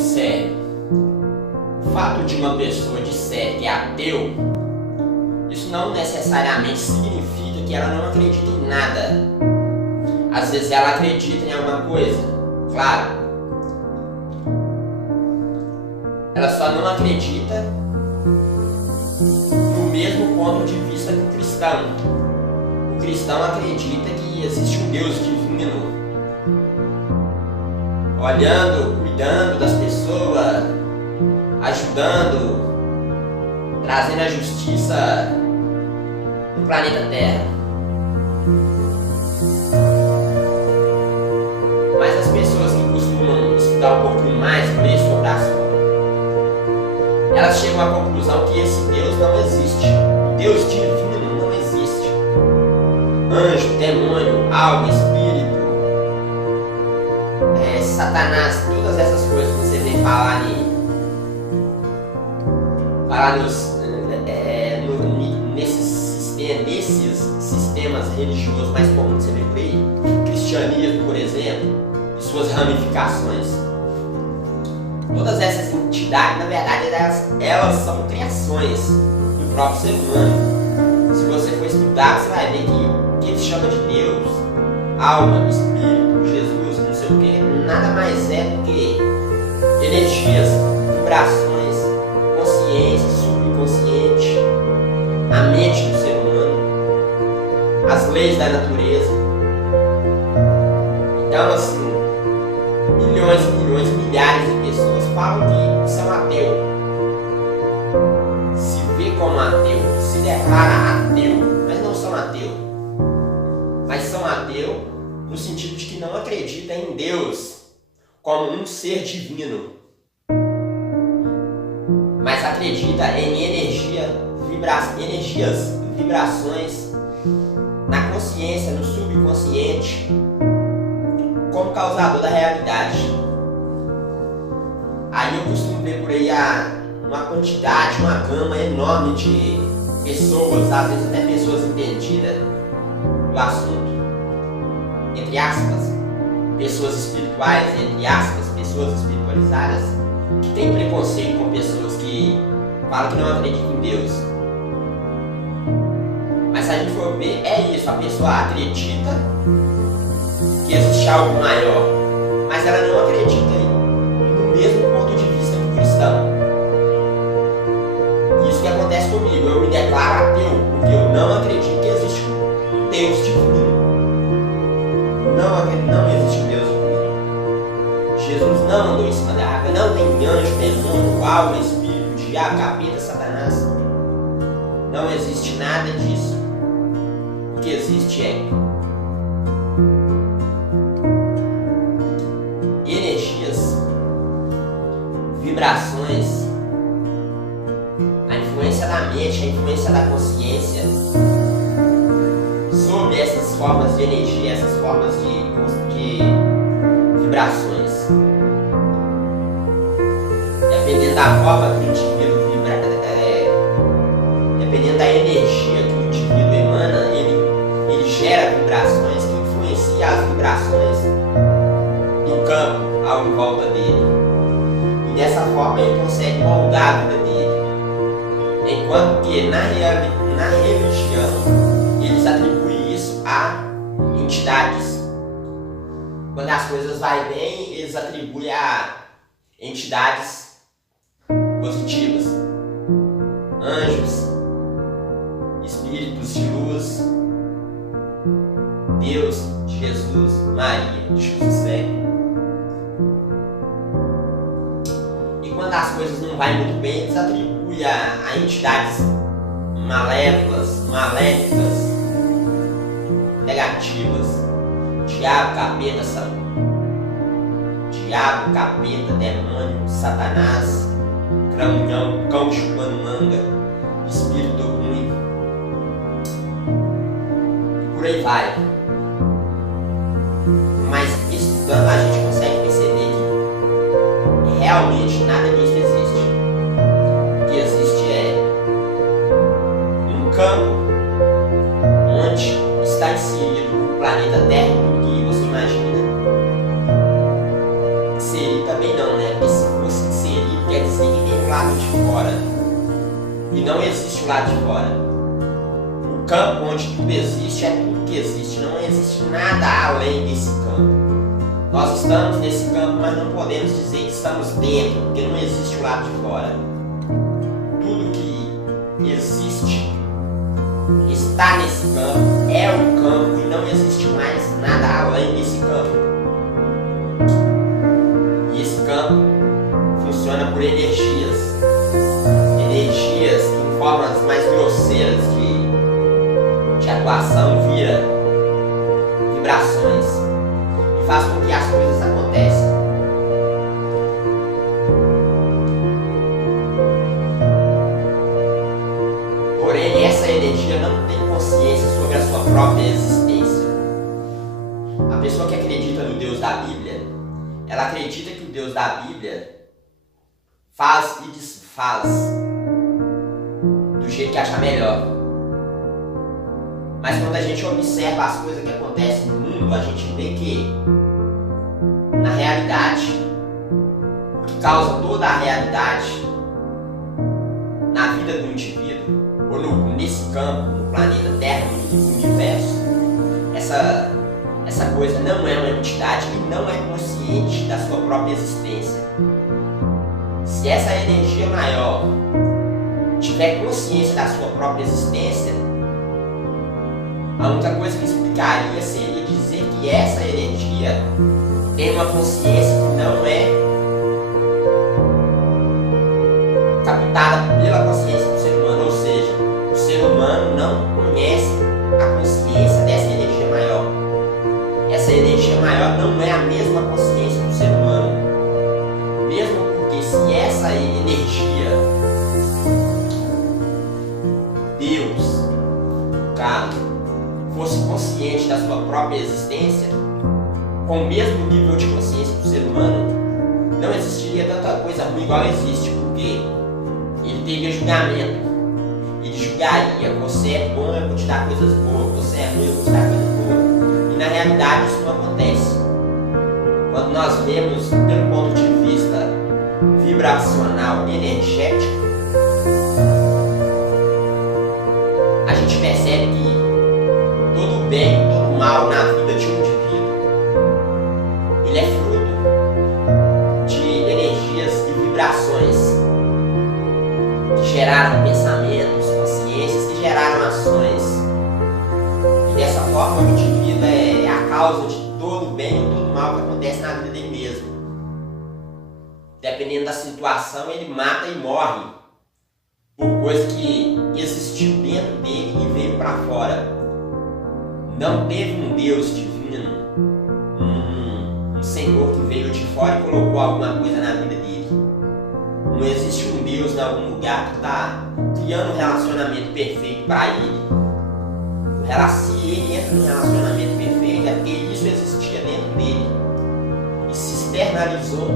Observe, o fato de uma pessoa disser que é ateu, isso não necessariamente significa que ela não acredita em nada. Às vezes ela acredita em alguma coisa, claro. Ela só não acredita no mesmo ponto de vista que o cristão. O cristão acredita que existe um Deus divino, olhando, cuidando das pessoas, ajudando, trazendo a justiça no planeta Terra. Mas as pessoas que costumam estudar um pouquinho mais sobre esse assunto, elas chegam à conclusão que esse Deus não existe. O Deus divino não existe. Anjo, demônio, alma, espírito, Satanás, todas essas coisas que você vem falar nesses sistemas religiosos mais comuns que você vê por aí, cristianismo, por exemplo, e suas ramificações. Todas essas entidades, na verdade, elas são criações do próprio ser humano. Se você for estudar, você vai ver que o que ele chama de Deus, alma, espírito, Jesus, não sei o que, nada mais é do que energias, vibrações, consciência, subconsciente, a mente do ser humano, as leis da natureza. Então, assim, milhões e milhões, milhares de pessoas falam que são ateus, se vê como ateu, se declara ateu, mas não são ateus. Mas são ateus no sentido de que não acreditam em Deus como um ser divino, mas acredita em energias, vibrações na consciência, no subconsciente, como causador da realidade. Aí eu costumo ver por aí uma quantidade, uma gama enorme de pessoas, às vezes até pessoas entendidas do assunto, entre aspas, pessoas espirituais, entre aspas, pessoas espiritualizadas, que têm preconceito com pessoas que falam que não acreditam em Deus. Mas se a gente for ver, é isso, a pessoa acredita que existe algo maior, mas ela não acredita no mesmo ponto de vista do cristão. Isso que acontece comigo, eu me declaro ateu, porque eu não acredito que existe um Deus divino. Não existe um Deus divino. Jesus não andou em cima da água, não tem anjo, demônio, alma, espírito, diabo, capeta, Satanás. Não existe nada disso. O que existe é energias, vibrações, a influência da mente, a influência da consciência sobre essas formas de energia, essas formas de vibrações. Dependendo da forma que o indivíduo vibra, dependendo da energia que o indivíduo emana, ele gera vibrações que influenciam as vibrações do campo ao em volta dele. E dessa forma ele consegue moldar a vida dele. Enquanto que na religião eles atribuem isso a entidades. Quando as coisas vão bem, eles atribuem a entidades positivas, anjos, espíritos de luz, Deus, Jesus, Maria, José. E quando as coisas não vão muito bem, eles atribuem a entidades malévolas, maléficas, negativas, diabo, capeta, demônio, Satanás, cramunhão, cão chupando manga, espírito ruim, e por aí vai. Mas estudando a gente consegue perceber que realmente nada disso existe. O que existe é um campo onde está inserido o planeta Terra, tudo que você imagina. Seria também não, né? Porque se fosse e não existe o lado de fora. O campo onde tudo existe é tudo que existe, não existe nada além desse campo. Nós estamos nesse campo, mas não podemos dizer que estamos dentro, porque não existe o lado de fora. Tudo que existe está nesse campo, é o campo e não existe mais nada além desse campo. E esse campo funciona por energias em formas mais grosseiras de atuação vira vibrações e faz com que as coisas aconteçam. Porém, essa energia não tem consciência sobre a sua própria existência. A pessoa que acredita no Deus da Bíblia, ela acredita que o Deus da Bíblia faz e desfaz do jeito que achar melhor. Mas quando a gente observa as coisas que acontecem no mundo, a gente vê que, na realidade, o que causa toda a realidade na vida do indivíduo, ou nesse campo, no planeta Terra, no universo, essa coisa não é uma entidade que não é consciente da sua própria existência. Se essa energia maior tiver consciência da sua própria existência, a única coisa que explicaria seria dizer que essa energia tem uma consciência que não é captada pela consciência do ser humano, ou seja, o ser humano não conhece a consciência dessa energia maior. Essa energia maior não é a mesma consciência do ser humano, mesmo porque se essa energia, Deus, no caso, fosse consciente da sua própria existência, com o mesmo nível de consciência do ser humano, não existiria tanta coisa ruim igual existe, porque ele teria julgamento. Ele julgaria: você é bom, eu vou te dar coisas boas, você é ruim, eu vou te dar coisas boas. E na realidade isso não acontece. Quando nós vemos pelo ponto de vista vibracional, energético, a gente percebe que todo bem, todo mal na vida de um indivíduo, ele é fruto de energias e vibrações que geraram pensamentos, consciências, que geraram ações. E dessa forma o indivíduo é a causa de todo bem e todo mal que acontece na vida dele mesmo. Dependendo da situação, ele mata e morre por coisa que existiu dentro dele e veio para fora. Não teve um Deus divino, um Senhor que veio de fora e colocou alguma coisa na vida dele. Não existe um Deus em algum lugar que está criando um relacionamento perfeito para ele. Se ele entra num relacionamento perfeito, é porque isso existia dentro dele e se externalizou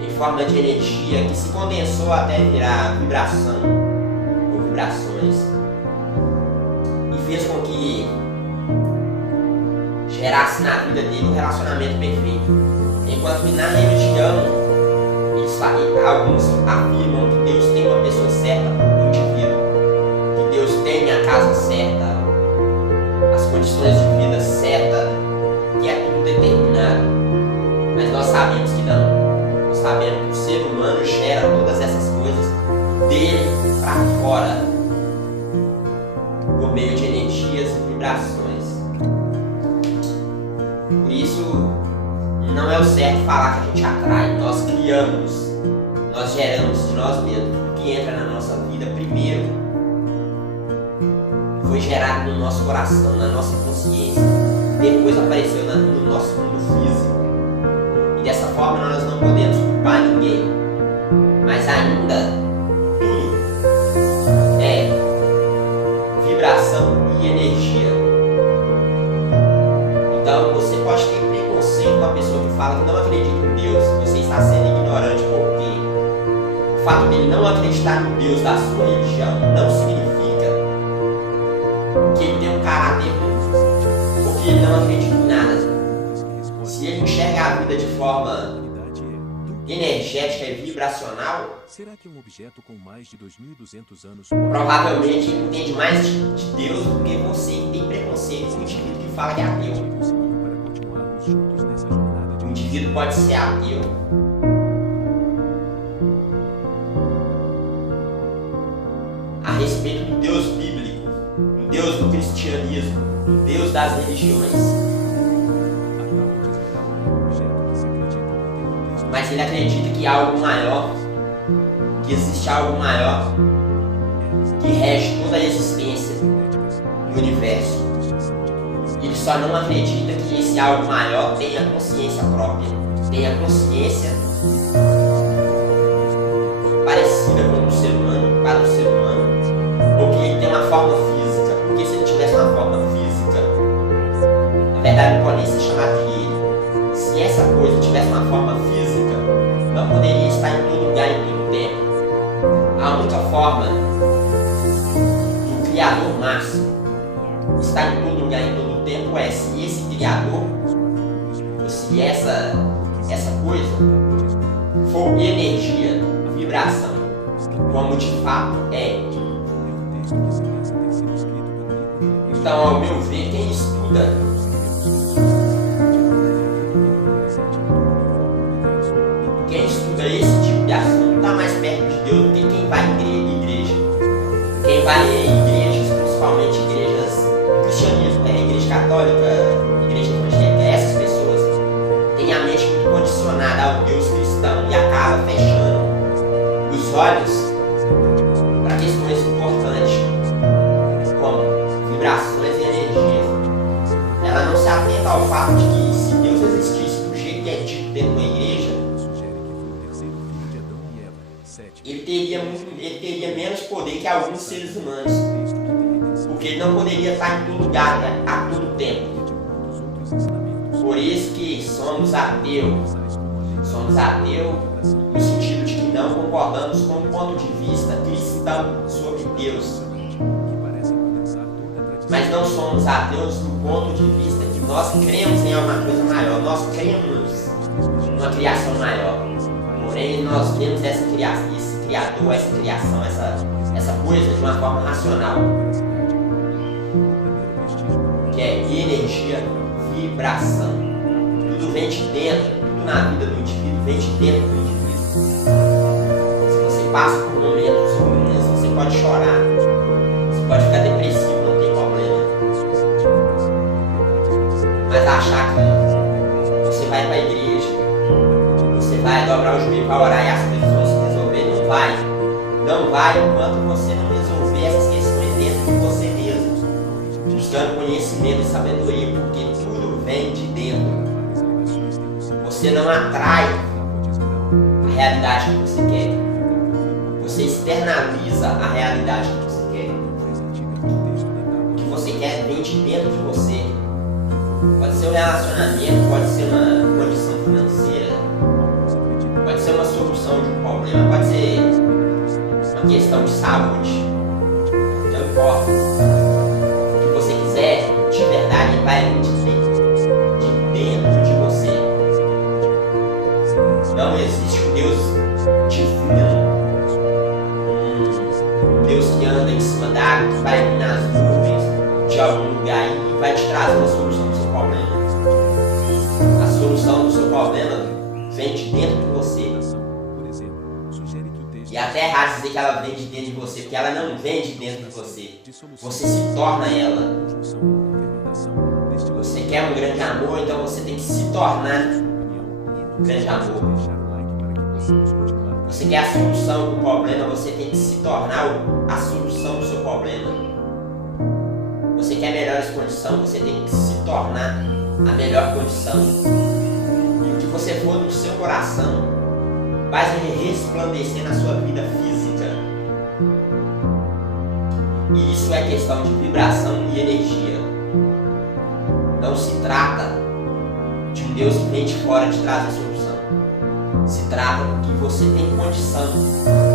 em forma de energia que se condensou até virar vibração ou vibrações e fez com que gerasse na vida dele um relacionamento perfeito. Enquanto que na religião, alguns afirmam que Deus tem uma pessoa certa para o indivíduo, que Deus tem a casa certa, as condições de vida certas, que é tudo determinado. Mas nós sabemos que não. Nós sabemos que o ser humano gera todas essas coisas dele para fora, por meio de energias e vibrações. Por isso, não é o certo falar que a gente atrai. Nós criamos, nós geramos de nós mesmos. Tudo que entra na nossa vida primeiro foi gerado no nosso coração, na nossa consciência, depois apareceu no nosso mundo físico. E dessa forma nós não podemos culpar ninguém, mas ainda tudo é vibração e energia. Então você pode ter preconceito com a pessoa que fala que não acredita em Deus, você está sendo ignorante, porque o fato dele não acreditar no Deus da sua religião não significa que ele tem um caráter ruim, porque ele não acredita em nada. Se ele enxerga a vida de forma energética e vibracional, será que um objeto com mais de 2.200 anos provavelmente entende mais de Deus do que você, que tem preconceito com o indivíduo que fala que é ateu. para continuarmos juntos nessa jornada de O indivíduo pode ser ateu. A respeito do Deus bíblico, do Deus do cristianismo, do Deus das religiões. Mas ele acredita que há algo maior, que existe algo maior, que rege toda a existência do universo. Ele só não acredita que esse algo maior tenha consciência própria, tenha consciência parecida com o ser humano, para o ser humano, ou que ele tenha uma forma física, porque se ele tivesse uma forma física, na verdade não poderia ser chamado de ele. Se essa coisa tivesse uma forma física, não poderia estar em todo lugar em todo tempo. A única forma do Criador máximo estar em todo lugar em todo tempo é se esse Criador, ou se essa coisa for energia, vibração, como de fato é. Então, ao meu ver, quem estuda esse tipo de assunto está mais perto de Deus do que quem vai em igreja. Quem vai em igrejas, principalmente igrejas do cristianismo, igreja católica, igreja evangélica, essas pessoas têm a mente muito condicionada ao Deus cristão e acaba fechando os olhos para questões importantes como vibrações e energias. Ela não se atenta ao fato de que se Deus existisse do jeito que é dito dentro da igreja, ele teria menos poder que alguns seres humanos, porque ele não poderia estar em todo lugar, né, a todo tempo. Por isso que somos ateus. Somos ateus no sentido de que não concordamos com o ponto de vista cristão sobre Deus. Mas não somos ateus do ponto de vista que nós cremos em alguma coisa maior, nós cremos numa criação maior. Porém, nós vemos esse Criador, essa criação, essa coisa de uma forma racional, que é energia, vibração. Tudo vem de dentro, tudo na vida do indivíduo vem de dentro do indivíduo. Se você passa por momentos ruins, você pode chorar, você pode ficar depressivo, não tem problema. Mas achar que você vai para a igreja, você vai dobrar o joelho para orar e as coisas vão se resolver, não vai enquanto você não resolver essas questões dentro de você mesmo, buscando conhecimento e sabedoria, porque tudo vem de dentro. Você não atrai a realidade que você quer, você externaliza a realidade que você quer. O que você quer vem de dentro de você. Pode ser um relacionamento, pode ser uma condição financeira, pode ser uma solução de um problema, pode ser uma questão de saúde, não importa. O que você quiser, de verdade, vai vir de dentro de você. Não existe um Deus divino, um Deus que anda em cima da água, que vai vir nas nuvens de algum lugar e vai te trazer uma solução do seu problema. A solução do seu problema vem de dentro de você. E até errado dizer que ela vem de dentro de você, porque ela não vem de dentro de você. Você se torna ela. Você quer um grande amor, então você tem que se tornar um grande amor. Você quer a solução do problema, você tem que se tornar a solução do seu problema. Você quer melhores condições, você tem que se tornar a melhor condição. E o que você for no seu coração vai resplandecer na sua vida física. E isso é questão de vibração e energia. Não se trata de um Deus que vem de fora te trazer solução. Se trata do que você tem condição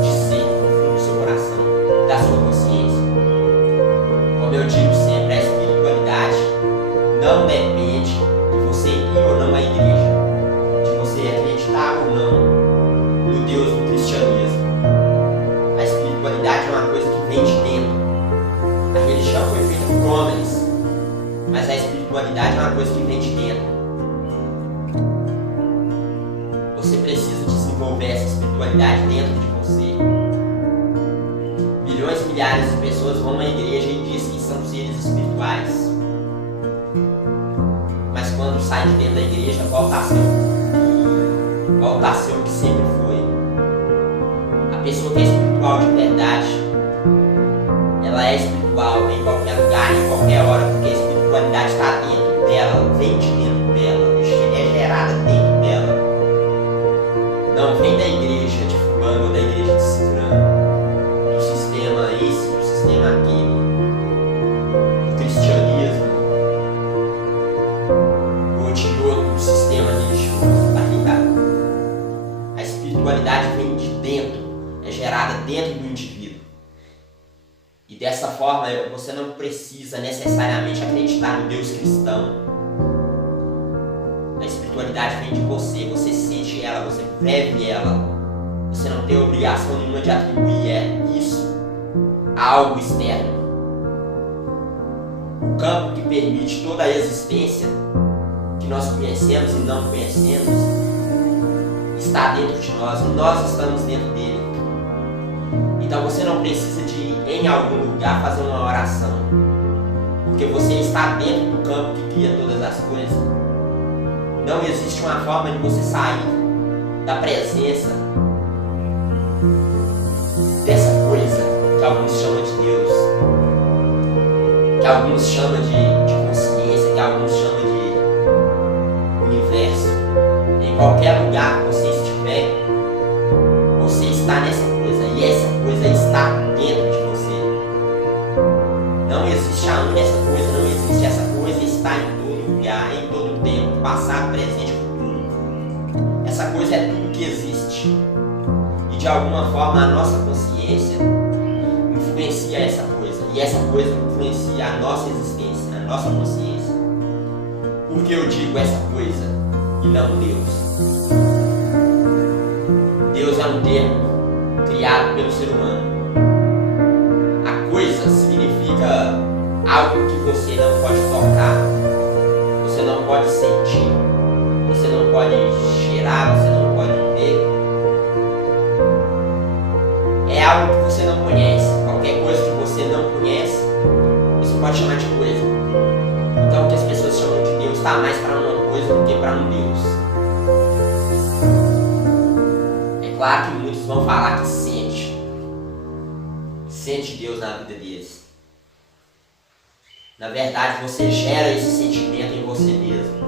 de ser no seu coração, da sua consciência. Como eu digo sempre, a espiritualidade não depende de você ir ou não à igreja, de você acreditar ou não uma coisa que vem de dentro. Você precisa desenvolver essa espiritualidade dentro de você. Milhões e milhares de pessoas vão à igreja e dizem que são seres espirituais. Mas quando sai de dentro da igreja, volta a ser o que sempre foi. A pessoa que é espiritual de verdade, ela é espiritual em qualquer lugar, em qualquer hora, porque a espiritualidade está dentro dela, vem de dentro dela, é gerada dentro dela. Não vem da igreja de fulano ou da igreja de ciclano, do sistema esse, do sistema aquele, do cristianismo ou de outro sistema religioso. A espiritualidade vem de dentro, é gerada dentro do indivíduo. E dessa forma você não precisa necessariamente acreditar no Deus cristão. A espiritualidade vem de você, você sente ela, você vive ela. Você não tem obrigação nenhuma de atribuir isso a algo externo. O campo que permite toda a existência que nós conhecemos e não conhecemos está dentro de nós e nós estamos dentro dele. Então você não precisa de ir em algum lugar fazer uma oração, porque você está dentro do campo que cria todas as coisas. Não existe uma forma de você sair da presença dessa coisa que alguns chamam de Deus, que alguns chamam de consciência, que alguns chamam de universo. Em qualquer lugar que você estiver, você está nessa coisa e essa coisa está dentro de você. Não existe aonde essa coisa, não existe essa coisa, está em todo lugar, em todo tempo, passado, presente, futuro. Essa coisa é tudo que existe. E de alguma forma a nossa consciência influencia essa coisa. E essa coisa influencia a nossa existência, a nossa consciência. Por que eu digo essa coisa e não Deus? Deus é um termo criado pelo ser humano. A coisa significa algo que você não pode tocar, você não pode sentir, você não pode cheirar, você não pode ver. É algo que você não conhece. Qualquer coisa que você não conhece, você pode chamar de coisa. Então o que as pessoas chamam de Deus está mais para uma coisa do que para um Deus. É claro que muitos vão falar que sente Deus na vida deles. Na verdade, você gera esse sentimento em você mesmo.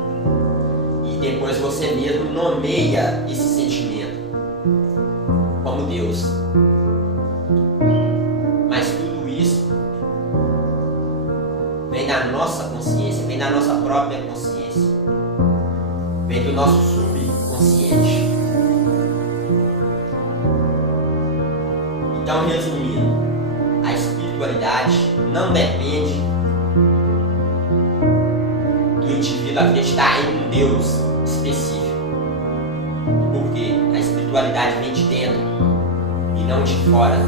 E depois você mesmo nomeia esse sentimento como Deus. Mas tudo isso vem da nossa consciência, vem da nossa própria consciência. Vem do nosso subconsciente. Então, resumindo, a espiritualidade não depende do indivíduo acreditar em um Deus específico. Porque a espiritualidade vem de dentro e não de fora.